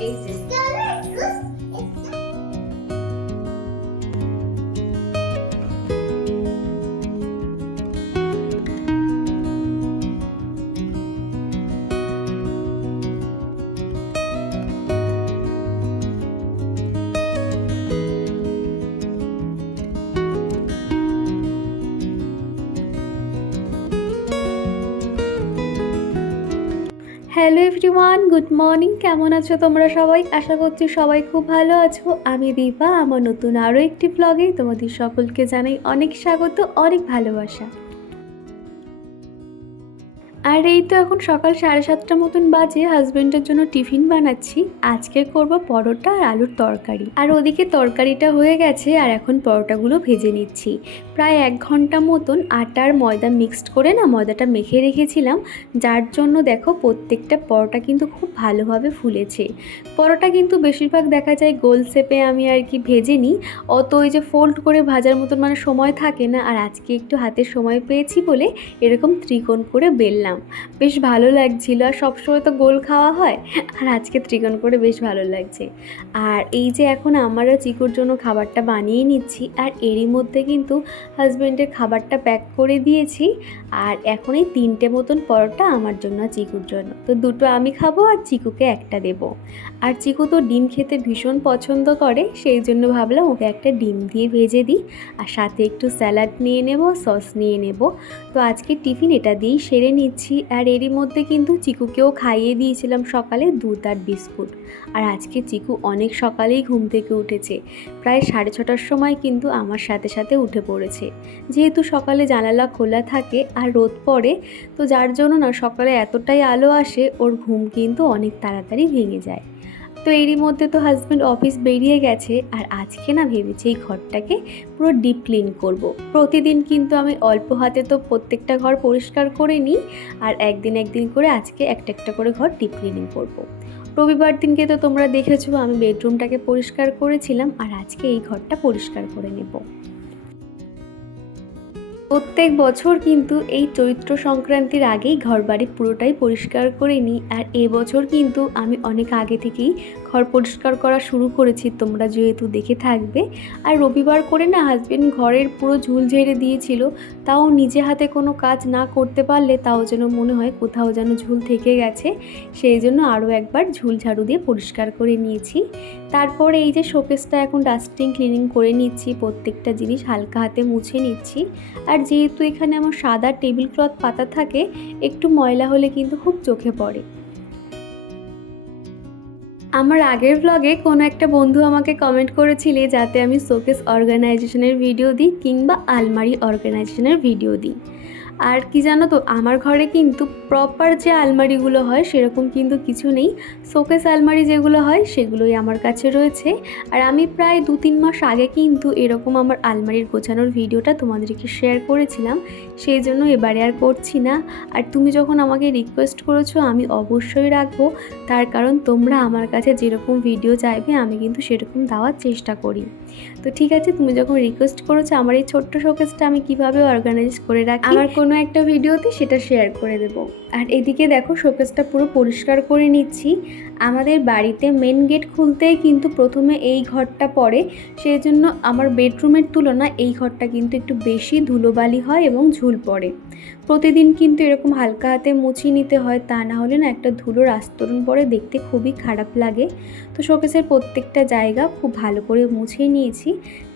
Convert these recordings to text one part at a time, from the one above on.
এই যে everyone good morning কেমন আছো তোমরা সবাই? আশা করছি সবাই খুব ভালো আছো। আমি দীপা, আমার নতুন আরও একটি ব্লগে তোমাদের সকলকে জানাই অনেক স্বাগত, অনেক ভালোবাসা। আর এই তো এখন সকাল সাড়ে সাতটা মতন বাজে হাজবেন্ডের জন্য টিফিন বানাচ্ছি। আজকে করব পরোটা আর আলুর তরকারি। আর ওদিকে তরকারিটা হয়ে গেছে আর এখন পরোটাগুলো ভেজে নিচ্ছি। প্রায় এক ঘণ্টা মতন আটা আর ময়দা মিক্সড করে না, ময়দাটা মেখে রেখেছিলাম। যার জন্য দেখো প্রত্যেকটা পরোটা কিন্তু খুব ভালোভাবে ফুলেছে। পরোটা কিন্তু বেশিরভাগ দেখা যায় গোল শেপে আমি আর কি ভেজে নিই। অত ওই যে ফোল্ড করে ভাজার মতন মানে সময় থাকে না। আর আজকে একটু হাতে সময় পেয়েছি বলে এরকম ত্রিকোণ করে বেললাম। বেশ ভালো লাগছিল। আর সবসময় তো গোল খাওয়া হয়। আর আজকে ত্রিকোণ করে বেশ ভালো লাগছে। আর এই যে এখন আমরা চিকুর জন্য খাবারটা বানিয়ে নিচ্ছি। আর এরই মধ্যে কিন্তু হাজব্যান্ডের খাবারটা প্যাক করে দিয়েছি। আর এখন এই তিনটে মতন পরোটা আমার জন্য চিকুর জন্য। তো দুটো আমি খাব আর চিকুকে একটা দেব। আর চিকু তো ডিম খেতে ভীষণ পছন্দ করে। সেই জন্য ভাবলাম ওকে একটা ডিম দিয়ে ভেজে দিই। আর সাথে একটু স্যালাড নিয়ে নেব, সস নিয়ে নেব। তো আজকে টিফিন এটা দিয়েই সেরে নিচ্ছি। আর এরই মধ্যে কিন্তু চিকুকেও খাইয়ে দিয়েছিলাম সকালে দুধ আর বিস্কুট। আর আজকে চিকু অনেক সকালেই ঘুম থেকে উঠেছে। প্রায় সাড়ে ছটার সময় কিন্তু আমার সাথে সাথে উঠে পড়েছে। যেহেতু সকালে জানালা খোলা থাকে আর রোদ পড়ে, তো যার জন্য না সকালে এতটাই আলো আসে, ওর ঘুম কিন্তু অনেক তাড়াতাড়ি ভেঙে যায়। তো এরই মধ্যে তো হাজব্যান্ড অফিস বেরিয়ে গেছে, আর আজকে না ভেবেছি এই ঘরটাকে পুরো ডিপ ক্লিন করব। প্রতিদিন কিন্তু আমি অল্প হাতে তো প্রত্যেকটা ঘর পরিষ্কার করে নিই, আর একদিন একদিন করে আজকে একটা একটা করে ঘর ডিপ ক্লিনিং করব রবিবার দিনকে তো তোমরা দেখেছ, আমি বেডরুমটাকে পরিষ্কার করেছিলাম, আর আজকে এই ঘরটা পরিষ্কার করে নেব প্রত্যেক বছর কিন্তু এই চৈত্র সংক্রান্তির আগেই ঘরবাড়ি পুরোটাই পরিষ্কার করে নিই। আর এবছর কিন্তু আমি অনেক আগে থেকেই ঘর পরিষ্কার করা শুরু করেছি, তোমরা যেহেতু দেখে থাকবে। আর রবিবার করে না হাজবেন্ড ঘরের পুরো ঝুল ঝেড়ে দিয়েছিল, তাও নিজে হাতে কোনো কাজ না করতে পারলে তাও যেন মনে হয় কোথাও যেন ঝুল থেকে গেছে। সেই জন্য আরও একবার ঝুল ঝাড়ু দিয়ে পরিষ্কার করে নিয়েছি। তারপরে এই যে শোকেসটা এখন ডাস্টিং ক্লিনিং করে নিচ্ছি, প্রত্যেকটা জিনিস হালকা হাতে মুছে নিচ্ছি। আর যেহেতু এখানে আমার সাদা টেবিল ক্লথ পাতা থাকে, একটু ময়লা হলে কিন্তু খুব চোখে পড়ে। আমার আগের ব্লগে কোনো একটা বন্ধু আমাকে কমেন্ট করেছিলে যাতে আমি শোকেস অর্গানাইজেশনের ভিডিও দিই কিংবা আলমারি অর্গানাইজেশনের ভিডিও দিই। আর কি জানো তো, আমার ঘরে কিন্তু প্রপার যে আলমারিগুলো হয় সেরকম কিন্তু কিছু নেই। শোকেস আলমারি যেগুলো হয় সেগুলোই আমার কাছে রয়েছে। আর আমি প্রায় দু তিন মাস আগে কিন্তু এরকম আমার আলমারির গোছানোর ভিডিওটা তোমাদেরকে শেয়ার করেছিলাম। সেই জন্য এবারে আর করছি না। আর তুমি যখন আমাকে রিকোয়েস্ট করেছ, আমি অবশ্যই রাখব। তার কারণ তোমরা আমার কাছে যেরকম ভিডিও চাইবে, আমি কিন্তু সেরকম দেওয়ার চেষ্টা করি। তো ঠিক আছে তুমি যখন রিকোয়েস্ট করেছ আমার এই ছোট্ট শোকেসটা আমি কীভাবে অর্গানাইজ করে রাখি? আমার কোনো একটা ভিডিওতে সেটা শেয়ার করে দেব। আর এদিকে দেখো শোকেসটা পুরো পরিষ্কার করে নিচ্ছি। আমাদের বাড়িতে মেন গেট খুলতেই কিন্তু প্রথমে এই ঘরটা পড়ে। সেই জন্য আমার বেডরুমের তুলনা এই ঘরটা কিন্তু একটু বেশি ধুলোবালি হয় এবং ঝুল পড়ে। প্রতিদিন কিন্তু এরকম হালকা হাতে মুছিয়ে নিতে হয়, তা না হলে না একটা ধুলোর আস্তরণ পরে দেখতে খুবই খারাপ লাগে। তো শোকেসের প্রত্যেকটা জায়গা খুব ভালো করে মুছিয়ে নিয়েছি।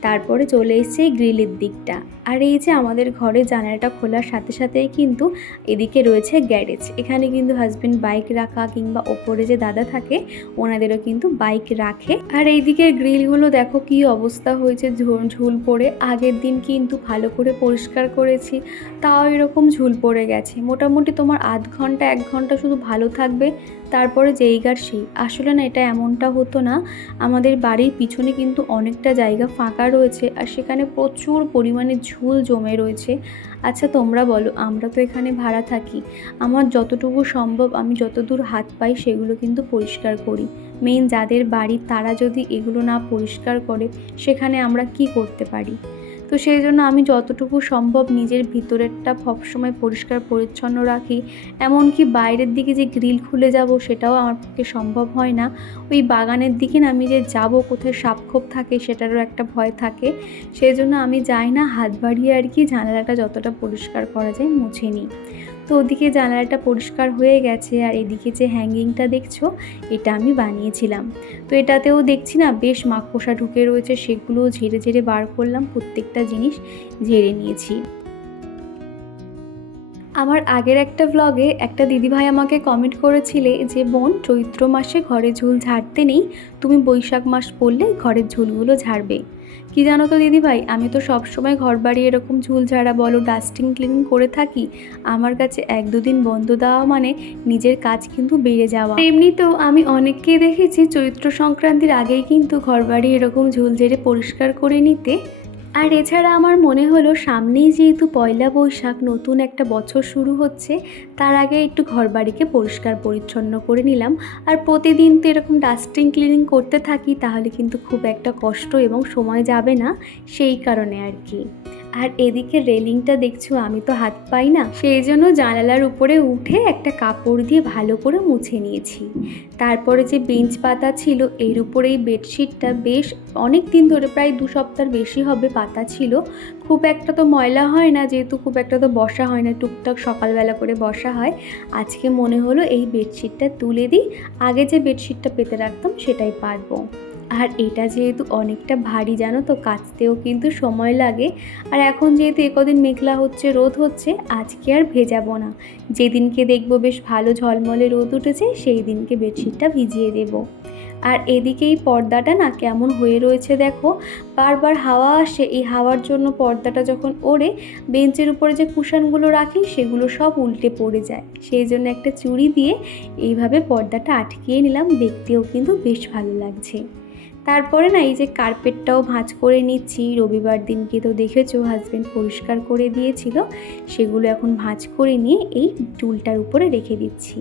তারপরে চলে এসেছে গ্রিলের দিকটা। আর এই যে আমাদের ঘরে জানালাটা খোলার সাথে সাথেই কিন্তু এদিকে রয়েছে গ্যারেজ। এখানে কিন্তু হাজব্যান্ড বাইক রাখা কিংবা ওপরে যে দাদা থাকে, ওনাদেরও কিন্তু বাইক রাখে। আর এইদিকের গ্রিলগুলো দেখো কি অবস্থা হয়েছে ঝুল পড়ে। আগের দিন কিন্তু ভালো করে পরিষ্কার করেছি, তাও এরকম ঝুল পড়ে গেছে। মোটামুটি তোমার আধ ঘণ্টা, এক ঘণ্টা শুধু ভালো থাকবে। তারপরে যেইগার সেই। আসলে না, এটা এমনটা হতো না, আমাদের বাড়ির পিছনে কিন্তু অনেকটা জায়গা ফাঁকা রয়েছে আর সেখানে প্রচুর পরিমাণে ঝুল জমে রয়েছে। আচ্ছা তোমরা বলো, আমরা তো এখানে ভাড়া থাকি। আমার যতটুকু সম্ভব আমি যতদূর হাত পাই সেগুলো কিন্তু পরিষ্কার করি। মেন যাদের বাড়ি তারা যদি এগুলো না পরিষ্কার করে, সেখানে আমরা কি করতে পারি? তো সেই জন্য আমি যতটুকু সম্ভব নিজের ভিতরেরটা সবসময় পরিষ্কার, পরিচ্ছন্ন রাখি। এমনকি বাইরের দিকে যে গ্রিল খুলে যাব সেটাও আমার পক্ষে সম্ভব হয় না। ওই বাগানের দিকে না আমি যে যাব, কোথায় সাপখোপ থাকে সেটারও একটা ভয় থাকে। সেই জন্য আমি যাই না, হাত বাড়িয়ে আর কি জানালাটা যতটা পরিষ্কার করা যায় মুছে নিই। তো ওদিকে জানালাটা পরিষ্কার হয়ে গেছে আর এদিকে যে হ্যাঙ্গিংটা দেখছ, এটা আমি বানিয়েছিলাম। তো এটাতেও দেখছি না, বেশ মাকড়সা ঢুকে রয়েছে, সেগুলো ঝেড়ে ঝেড়ে বার করলাম, প্রত্যেকটা জিনিস ঝেড়ে নিয়েছি। আমার আগের একটা ব্লগে একটা দিদিভাই আমাকে কমেন্ট করেছিলে যে, বোন, চৈত্র মাসে ঘরে ঝুল ঝাড়তে নেই, তুমি বৈশাখ মাস পড়লে ঘরের ঝুলগুলো ঝাড়বে। কি জানো তো দিদিভাই, আমি তো সবসময় ঘর বাড়ি এরকম ঝুলঝাড়া বলো ডাস্টিং ক্লিনিং করে থাকি। আমার কাছে এক দুদিন বন্ধ দেওয়া মানে নিজের কাজ কিন্তু বেড়ে যাওয়া। এমনিতেও আমি অনেককে দেখেছি চৈত্র সংক্রান্তির আগেই কিন্তু ঘর বাড়ি এরকম ঝুলঝেড়ে পরিষ্কার করে নিতে আর এছাড়া আমার মনে হলো সামনেই যেহেতু পয়লা বৈশাখ নতুন একটা বছর শুরু হচ্ছে, তার আগে একটু ঘরবাড়িকে পরিষ্কার পরিচ্ছন্ন করে নিলাম। আর প্রতিদিন তো এরকম ডাস্টিং, ক্লিনিং করতে থাকি, তাহলে কিন্তু খুব একটা কষ্ট এবং সময় যাবে না, সেই কারণে আর কি। আর এদিকে রেলিংটা দেখছ, আমি তো হাত পাই না। সেই জন্য জানালার উপরে উঠে একটা কাপড় দিয়ে ভালো করে মুছে নিয়েছি। তারপরে যে বেঞ্চ পাতা ছিল, এর উপরে এই বেডশিটটা বেশ অনেক দিন ধরে, প্রায় দু সপ্তাহ বেশি হবে পাতা ছিল। খুব একটা তো ময়লা হয় না, যেহেতু খুব একটা তো বসা হয় না, টুকটাক সকালবেলা করে বসা হয়। আজকে মনে হলো এই বেডশিটটা তুলে দিই, আগে যে বেডশিটটা পেতে রাখতাম সেটাই পাতবো আর এটা যেহেতু অনেকটা ভারী, জানো তো? কাচতেও কিন্তু সময় লাগে। আর এখন যেহেতু একদিন মেঘলা হচ্ছে, রোদ হচ্ছে, আজকে আর ভেজাবো না। যেদিনকে দেখব বেশ ভালো ঝলমলে রোদ উঠেছে, সেই দিনকে বেডশিটটা ভিজিয়ে দেবো। আর এদিকে এই পর্দাটা না কেমন হয়ে রয়েছে দেখো? বারবার হাওয়া আসে, এই হাওয়ার জন্য পর্দাটা যখন ওড়ে, বেঞ্চের উপরে যে কুশনগুলো রাখি, সেগুলো সব উল্টে পড়ে যায়। সেই জন্য একটা চুড়ি দিয়ে এইভাবে পর্দাটা আটকিয়ে নিলাম, দেখতেও কিন্তু বেশ ভালো লাগছে। তারপরে না এই যে কার্পেটটাও ভাঁজ করে নিচ্ছি, রবিবার দিনকে তো দেখেছ হাজব্যান্ড পরিষ্কার করে দিয়েছিল, সেগুলো এখন ভাঁজ করে নিয়ে এই টুলটার উপরে রেখে দিচ্ছি।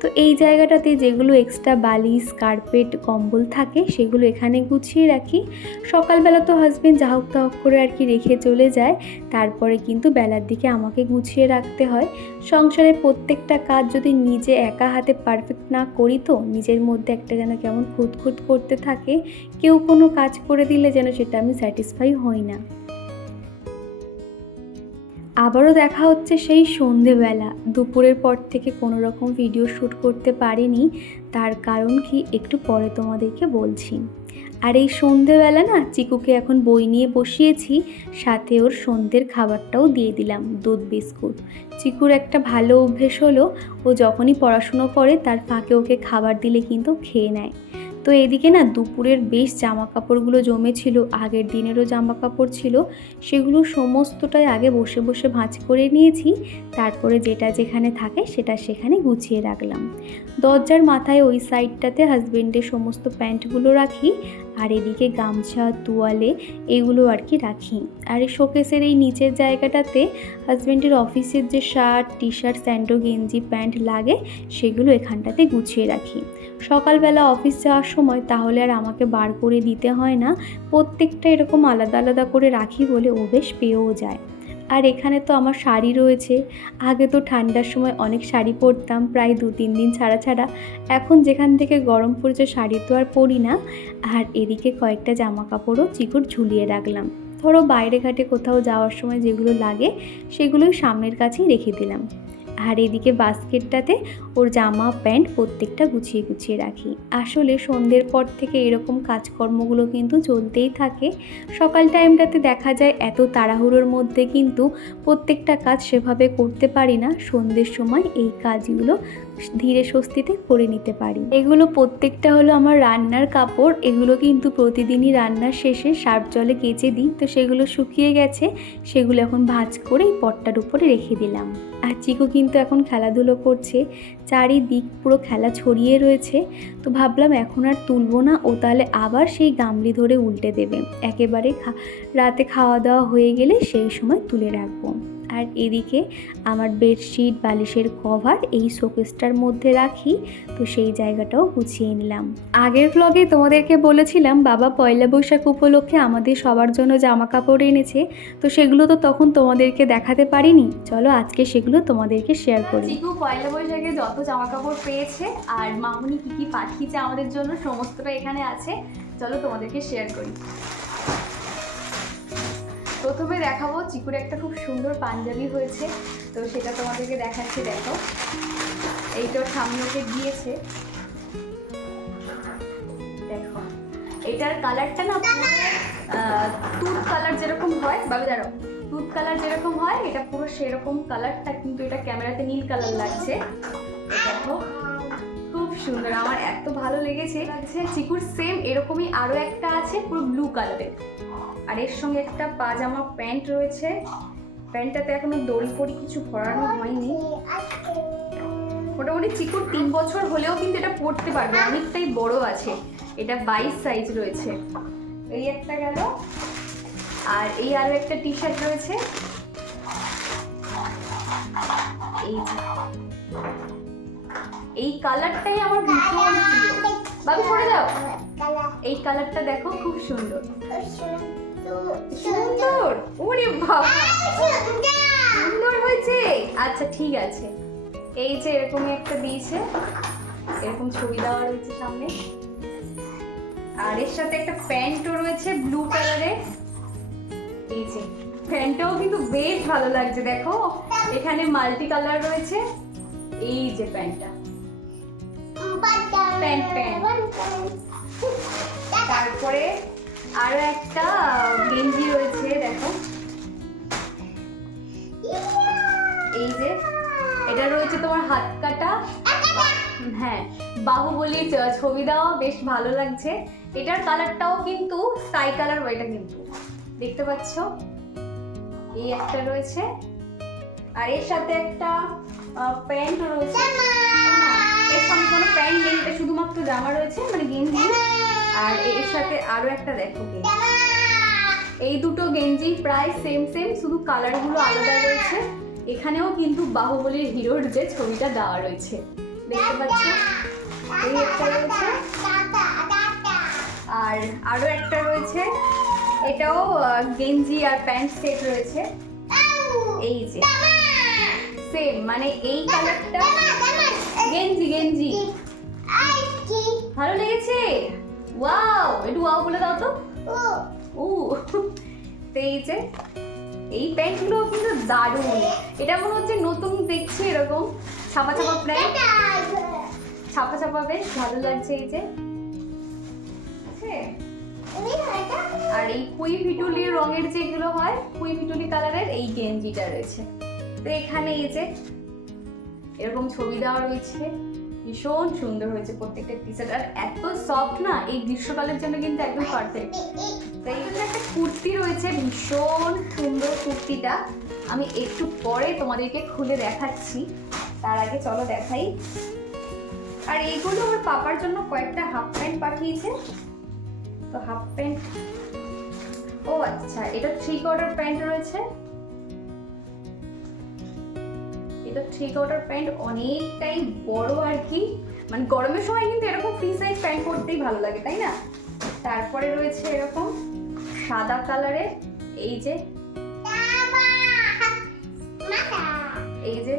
তো এই জায়গাটাতে যেগুলো এক্সট্রা বালিশ কার্পেট কম্বল থাকে, সেগুলো এখানে গুছিয়ে রাখি। সকালবেলা তো হাজব্যান্ড যা হোক তা হোক করে আর কি রেখে চলে যায়। তারপরে কিন্তু বেলার দিকে আমাকে গুছিয়ে রাখতে হয়। সংসারের প্রত্যেকটা কাজ যদি নিজে একা হাতে পারফেক্ট না করি তো, নিজের মধ্যে একটা যেন কেমন খুঁতখুত করতে থাকে, কেউ কোনো কাজ করে দিলে যেন সেটা আমি স্যাটিসফাই হই না। আবারও দেখা হচ্ছে সেই সন্ধেবেলা। দুপুরের পর থেকে কোনো রকম ভিডিও শ্যুট করতে পারিনি, তার কারণ কি একটু পরে তোমাদেরকে বলছি। আর এই সন্ধেবেলা না চিকুকে এখন বই নিয়ে বসিয়েছি, সাথে ওর সন্ধ্যের খাবারটাও দিয়ে দিলাম, দুধ, বিস্কুট। চিকুর একটা ভালো অভ্যেস হলো, ও যখনই পড়াশুনো করে তার ফাঁকে ওকে খাবার দিলে কিন্তু খেয়ে নেয়। তো এদিকে না দুপুরের বেশ জামা কাপড়গুলো জমেছিল, আগের দিনেরও জামা কাপড় ছিল, সেগুলো সমস্তটাই আগে বসে বসে ভাঁজ করে নিয়েছি, তারপরে যেটা যেখানে থাকে সেটা সেখানে গুছিয়ে রাখলাম। দরজার মাথায় ওই সাইডটাতে হাজবেন্ডের সমস্ত প্যান্টগুলো রাখি, আর এদিকে গামছা, তোয়ালে এগুলো আর কি রাখি। আর এই শোকেসের এই নিচের জায়গাটাতে হাজবেন্ডের অফিসের যে শার্ট টি শার্ট স্যান্ডো, গেঞ্জি, প্যান্ট লাগে, সেগুলো এখানটাতে গুছিয়ে রাখি। সকালবেলা অফিস যাওয়ার সময় তাহলে আর আমাকে বার করে দিতে হয় না। প্রত্যেকটা এরকম আলাদা আলাদা করে রাখি বলে ও বেশ পেয়েও যায়। আর এখানে তো আমার শাড়ি রয়েছে। আগে তো ঠান্ডার সময় অনেক শাড়ি পরতাম, প্রায় দু তিন দিন ছাড়া ছাড়া। এখন যেখান থেকে গরম পড়েছে শাড়ি তো আর পরি না। আর এদিকে কয়েকটা জামা কাপড়ও চিকুর ঝুলিয়ে রাখলাম। ধরো বাইরে ঘাটে কোথাও যাওয়ার সময় যেগুলো লাগে সেগুলোই সামনের কাছেই রেখে দিলাম। আর এদিকে বাস্কেটটাতে ওর জামা, প্যান্ট প্রত্যেকটা গুছিয়ে গুছিয়ে রাখি। আসলে সন্ধ্যের পর থেকে এরকম কাজকর্মগুলো কিন্তু চলতেই থাকে। সকাল টাইমটাতে দেখা যায় এত তাড়াহুড়োর মধ্যে কিন্তু প্রত্যেকটা কাজ সেভাবে করতে পারি না। সন্ধ্যের সময় এই কাজগুলো ধীরে স্বস্তিতে করে নিতে পারি। এগুলো প্রত্যেকটা হলো আমার রান্নার কাপড়। এগুলো কিন্তু প্রতিদিনই রান্নার শেষে সার্ফ জলে কেচে দিই। তো সেগুলো শুকিয়ে গেছে, সেগুলো এখন ভাঁজ করে পটটার উপরে রেখে দিলাম। আর চিকু কিন্তু এখন খেলাধুলো করছে। চারিদিক পুরো খেলা ছড়িয়ে রয়েছে। তো ভাবলাম এখন আর তুলবো না, ও তাহলে আবার সেই গামলি ধরে উল্টে দেবে। একেবারে রাতে খাওয়া দাওয়া হয়ে গেলে সেই সময় তুলে রাখব। আর এদিকে আমার বেডশিট, বালিশের কভার এই শোকেসটার মধ্যে রাখি। তো সেই জায়গাটাও গুছিয়ে নিলাম। আগের ব্লগে তোমাদেরকে বলেছিলাম, বাবা পয়লা বৈশাখ উপলক্ষে আমাদের সবার জন্য জামা কাপড় এনেছে। তো সেগুলো তো তখন তোমাদেরকে দেখাতে পারিনি। চলো আজকে সেগুলো তোমাদেরকে শেয়ার করি। চিকু পয়লা বৈশাখে যত জামা কাপড় পেয়েছে আর মামুনি কী কী পাঠিয়েছে আমাদের জন্য, সমস্তটা এখানে আছে। চলো তোমাদেরকে শেয়ার করি। প্রথমে দেখাবো, চিকুর একটা খুব সুন্দর পাঞ্জাবি হয়েছে। তো সেটা তোমাদেরকে দেখাচ্ছি, দেখো। এইটা সামনে ওকে দিয়েছে দেখো। এটার কালারটা না তুত কালার যেরকম হয়, বাবা দাঁড়াও। তুত কালার যেরকম হয়, এটা পুরো সেরকম কালারটা কিন্তু এটা ক্যামেরাতে নীল কালার লাগছে। দেখো, খুব সুন্দর। আমার এত ভালো লেগেছে লাগছে চিকুর সেম এরকমই আরও একটা আছে, পুরো ব্লু কালারের আর এর সঙ্গে একটা পাজামা প্যান্ট রয়েছে। প্যান্টটাতে এখনও দড়ি ফড়ি কিছু ভরানো হয়নি। মোটামুটি চিকুর তিন বছর হলেও কিন্তু এটা পড়তে পারবে, অনেকটাই বড় আছে। এটা বাইশ সাইজ রয়েছে। এই একটা গেল। আর এই আরও একটা টি শার্ট রয়েছে। এই এই কালারটাই আমার ভীষণ প্রিয়। বাবু, সরে যাও। এই কালারটা দেখো খুব সুন্দর। সুন্দর। ওরে বাবা। সুন্দর হয়েছে। আচ্ছা ঠিক আছে। এই যে এরকমই একটা দিয়েছে। এরকম ছবি দেওয়া রয়েছে সামনে। আর এর সাথে একটা প্যান্টও রয়েছে ব্লু কালারের এই যে প্যান্টটাও কিন্তু বেশ ভালো লাগছে দেখো। এখানে মাল্টি কালার রয়েছে। এই যে প্যান্টটা। Pant pant. তারপরে আরও একটা, গেঞ্জি রয়েছে, দেখো। এই যে, এটা রয়েছে তোমার হাত কাটা। হ্যাঁ বাহুবলীর ছবি দেওয়া বেশ ভালো লাগছে। এটার কালারটাও কিন্তু স্কাই কালার এটা কিন্তু দেখতে পাচ্ছ? এই একটা রয়েছে। আর এর সাথে একটা প্যান্ট রয়েছে। এর সঙ্গে কোনো প্যান্ট এটা শুধুমাত্র জামা রয়েছে মানে গেঞ্জি। আর এর সাথে আরও একটা দেখো এই দুটো গেঞ্জি প্রায় সেম সেম শুধু কালারগুলো আলাদা রয়েছে। এখানেও কিন্তু বাহুবলীর হিরোর যে ছবিটা দেওয়া রয়েছে। দেখতে পাচ্ছ? এই একটা রয়েছে। আর আরও একটা রয়েছে। এটাও গেঞ্জি আর প্যান্ট সেট রয়েছে। এই যে। সেম মানে এই কালারটা গেঞ্জি গেঞ্জি। ভালো লেগেছে? ওয়াও একটু ওয়াও বলে দাও তো। ও। তো এই যে এই প্যান্টগুলো কিন্তু দারুণ। এটা মনে হচ্ছে নতুন দেখছি এরকম। ছাপা ছাপা প্যান্ট। ছাপা ছাপা বেশ ভালো লাগছে এই যে? আর এই কুই ভিটুলি রঙের যেগুলো হয় কুই ভিটুলি কালারের এই গেঞ্জিটা রয়েছে। তো এখানে এই যে এরকম ছবি দেওয়া রয়েছে। ভীষণ সুন্দর হয়েছে প্রত্যেকটা টি শার্ট আর এত সফট না, এই গ্রীষ্মকালের জন্য কিন্তু একদম পারফেক্ট তাই জন্য একটা কুর্তি রয়েছে, ভীষণ সুন্দর কুর্তিটা। আমি একটু পরে তোমাদেরকে খুলে দেখাচ্ছি। তার আগে চলো দেখাই। আর এইগুলো আমার পাপার জন্য কয়েকটা হাফ প্যান্ট পাঠিয়েছে। তো হাফ প্যান্ট ও আচ্ছা এটা থ্রি কোয়ার্টার প্যান্ট রয়েছে। এটা থ্রি কোয়ার্টার প্যান্ট অনেকটাই বড় আর কি। মানে গরমের সময় কিন্তু এরকম ফ্রি সাইজ প্যান্ট পরতেই ভালো লাগে, তাই না? তারপরে রয়েছে এরকম সাদা কালারের এই যে এই যে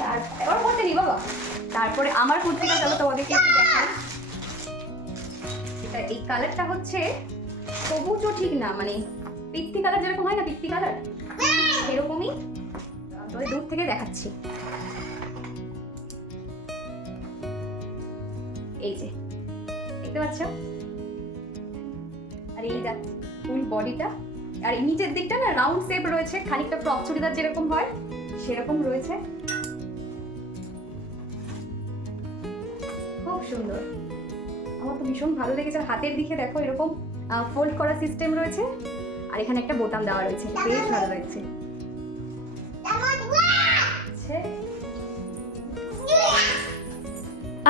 তার- এবার নি বাবা। তারপরে আমার কুর্তিটা চলো তোমাদেরকে এটা এই কালারটা হচ্ছে সবুজও ঠিক না মানে পিত্তি কালার যেরকম হয় না পিত্তি কালার? সেরকমই। তবে দূর থেকে দেখাচ্ছি। এই যে, দেখতে পাচ্ছ? আর এই যাচ্ছে ফুল বডিটা, আর এই নিচের দিকটা না রাউন্ড শেপ রয়েছে, খানিকটা ফ্রক চুড়িদার যেরকম হয়, সেরকম রয়েছে। খুব সুন্দর। আমার তো ভীষণ ভালো লেগেছে হাতের দিকে দেখো এরকম ফোল্ড করা সিস্টেম রয়েছে। আর এখানে একটা বোতাম দেওয়া রয়েছে, বেশ ভালো লাগছে।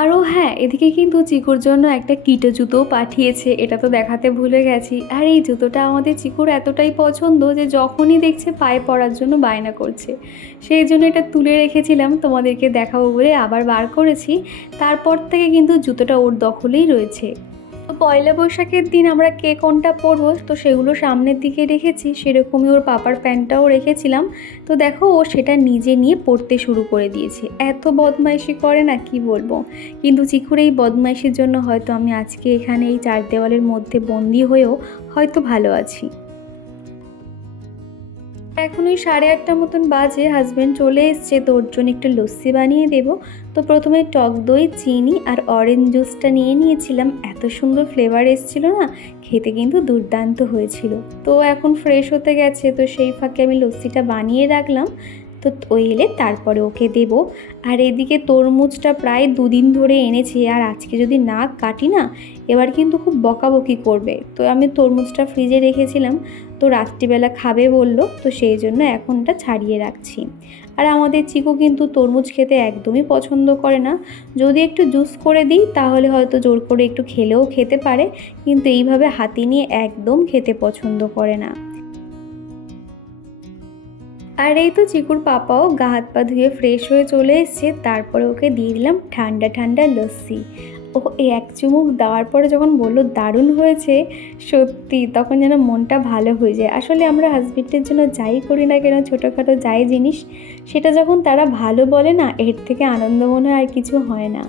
আরও হ্যাঁ এদিকে কিন্তু চিকুর জন্য একটা কিটো জুতো পাঠিয়েছে, এটা তো দেখাতে ভুলে গেছি। আর এই জুতোটা আমাদের চিকুর এতটাই পছন্দ যে যখনই দেখছে পায়ে পড়ার জন্য বায়না করছে। সেই জন্য এটা তুলে রেখেছিলাম, তোমাদেরকে দেখাবো বলে আবার বার করেছি। তারপর থেকে কিন্তু জুতোটা ওর দখলেই রয়েছে। পয়লা বৈশাখের দিন আমরা কে কোনটা পরবো, তো সেগুলো সামনের দিকে রেখেছি, সেরকমই ওর পাপার প্যান্টটাও রেখেছিলাম। তো দেখো, ও সেটা নিজে নিয়ে পড়তে শুরু করে দিয়েছে। এত বদমাইশি করে না, কি বলব? কিন্তু চিকুর এই বদমাইশির জন্য হয়তো আমি আজকে এখানে এই চার দেওয়ালের মধ্যে বন্দি হয়েও হয়তো ভালো আছি। এখন ওই সাড়ে আটটা মতন বাজে হাজব্যান্ড চলে এসছে, তো ওর জন্য একটু লস্যি বানিয়ে দেব। তো প্রথমে টক দই, চিনি আর অরেঞ্জ জুসটা নিয়ে নিয়েছিলাম। এত সুন্দর ফ্লেভার এসেছিল না, খেতে কিন্তু দুর্দান্ত হয়েছিল। তো এখন ফ্রেশ হতে গেছে, তো সেই ফাঁকে আমি লস্যিটা বানিয়ে রাখলাম। তো ও এলে তারপরে ওকে দেব। আর এদিকে তরমুজটা প্রায় দুদিন ধরে এনেছে, আর আজকে যদি না কাটি না, এবার কিন্তু খুব বকাবকি করবে। তো আমি তরমুজটা ফ্রিজে রেখেছিলাম। তো রাত্রিবেলা খাবে বলল, তো সেই জন্য এখনটা ছাড়িয়ে রাখছি। আর আমাদের চিকু কিন্তু তরমুজ খেতে একদমই পছন্দ করে না। যদি একটু জুস করে দিই, তাহলে হয়তো জোর করে একটু খেলেও খেতে পারে, কিন্তু এইভাবে হাতি নিয়ে একদম খেতে পছন্দ করে না। আর এই তো চিকুর পাপাও গা হাত পা ধুয়ে ফ্রেশ হয়ে চলে এসছে, তারপরে ওকে দিয়ে দিলাম ঠান্ডা ঠান্ডা লস্যি। ও এক চুমুক দেওয়ার পরে যখন বলল দারুণ হয়েছে, সত্যি তখন যেন মনটা ভালো হয়ে যায়। আসলে আমরা হাজবেন্ডের জন্য যাই করি না কেন, ছোটোখাটো যাই জিনিস, সেটা যখন তারা ভালো বলে না, এর থেকে আনন্দ মনে আর কিছু হয় না।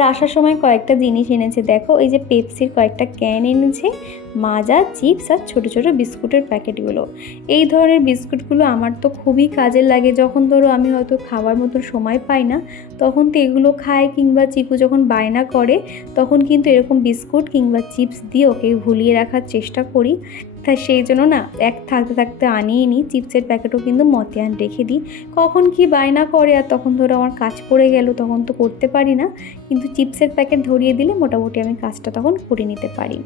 আসার সময় কয়েকটা জিনিস এনেছে। দেখো, এই যে পেপসির কয়েকটা ক্যান এনেছে, মাজা, চিপস আর ছোটো ছোটো বিস্কুটের প্যাকেটগুলো। এই ধরনের বিস্কুটগুলো আমার তো খুবই কাজে লাগে। যখন ধরো আমি হয়তো খাওয়ার মতো সময় পাই না, তখন তো এগুলো খায় কিংবা চিকু যখন বায়না করে, তখন কিন্তু এরকম বিস্কুট কিংবা চিপস দিয়ে ওকে ভুলিয়ে রাখার চেষ্টা করি। তাই সেই জন্য না এক থাকতে থাকতে আনিয়ে নিই। চিপসের প্যাকেটও কিন্তু মতিয়ান রেখে দিই। কখন কি বায়না করে আর তখন ধরো আমার কাজ পড়ে গেল, তখন তো করতে পারি না। কিন্তু চিপসের প্যাকেট ধরিয়ে দিলে মোটামুটি আমি কাজটা তখন করে নিতে পারি।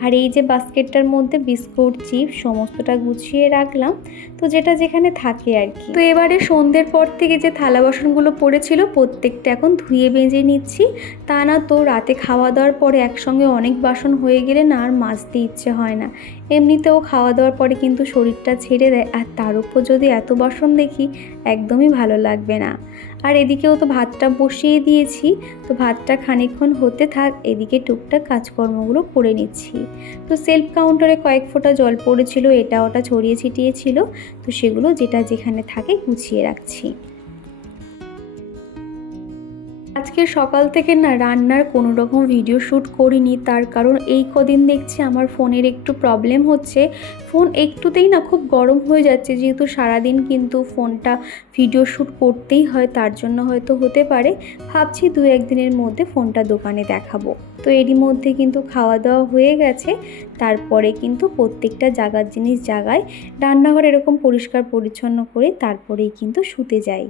আর এই যে বাস্কেটটার মধ্যে বিস্কুট, চিপস সমস্তটা গুছিয়ে রাখলাম। তো যেটা যেখানে থাকে আর কি। তো এবারে সন্ধ্যের পর থেকে যে থালা বাসনগুলো পড়েছিল, প্রত্যেকটা এখন ধুয়ে বেজে নিচ্ছি। তা না তো রাতে খাওয়া দাওয়ার পরে একসঙ্গে অনেক বাসন হয়ে গেলে না আর মাজতে ইচ্ছে হয় না। এমনিতেও খাওয়া দাওয়ার পরে কিন্তু শরীরটা ছেড়ে দেয়, আর তার উপর যদি এত বাসন দেখি, একদমই ভালো লাগবে না। আর এদিকেও তো ভাতটা বসিয়ে দিয়েছি, তো ভাতটা খানিকক্ষণ হতে থাক, এদিকে টুকটাক কাজকর্মগুলো করে নিচ্ছি। তো সেলফ কাউন্টারে কয়েক ফোঁটা জল পড়েছিল, এটা ওটা ছড়িয়ে ছিটিয়ে ছিল, তো সেগুলো যেটা যেখানে থাকে গুছিয়ে রাখছি। আজকে সকাল থেকে না রান্নার কোনো রকম ভিডিও শ্যুট করিনি, তার কারণ এই কদিন দেখছি আমার ফোনের একটু প্রবলেম হচ্ছে। ফোন একটুতেই না খুব গরম হয়ে যাচ্ছে, যেহেতু সারাদিন কিন্তু ফোনটা ভিডিও শ্যুট করতেই হয়, তার জন্য হয়তো হতে পারে। ভাবছি দু একদিনের মধ্যে ফোনটা দোকানে দেখাবো। তো এরই মধ্যে কিন্তু খাওয়া দাওয়া হয়ে গেছে, তারপরে কিন্তু প্রত্যেকটা জায়গার জিনিস জায়গায় রান্নাঘর এরকম পরিষ্কার পরিচ্ছন্ন করে তারপরেই কিন্তু শুতে যাই।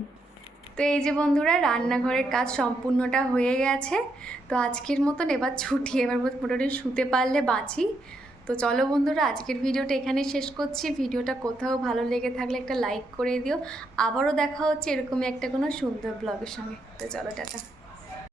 তো এই যে বন্ধুরা, রান্নাঘরের কাজ সম্পূর্ণটা হয়ে গেছে। তো আজকের মতন এবার ছুটি, এবার মোটামুটি শুতে পারলে বাঁচি। তো চলো বন্ধুরা, আজকের ভিডিওটা এখানে শেষ করছি। ভিডিওটা কোথাও ভালো লেগে থাকলে একটা লাইক করে দিও। আবারও দেখা হচ্ছে এরকমই একটা কোনো সুন্দর ব্লগের সঙ্গে। তো চলো, টাটা।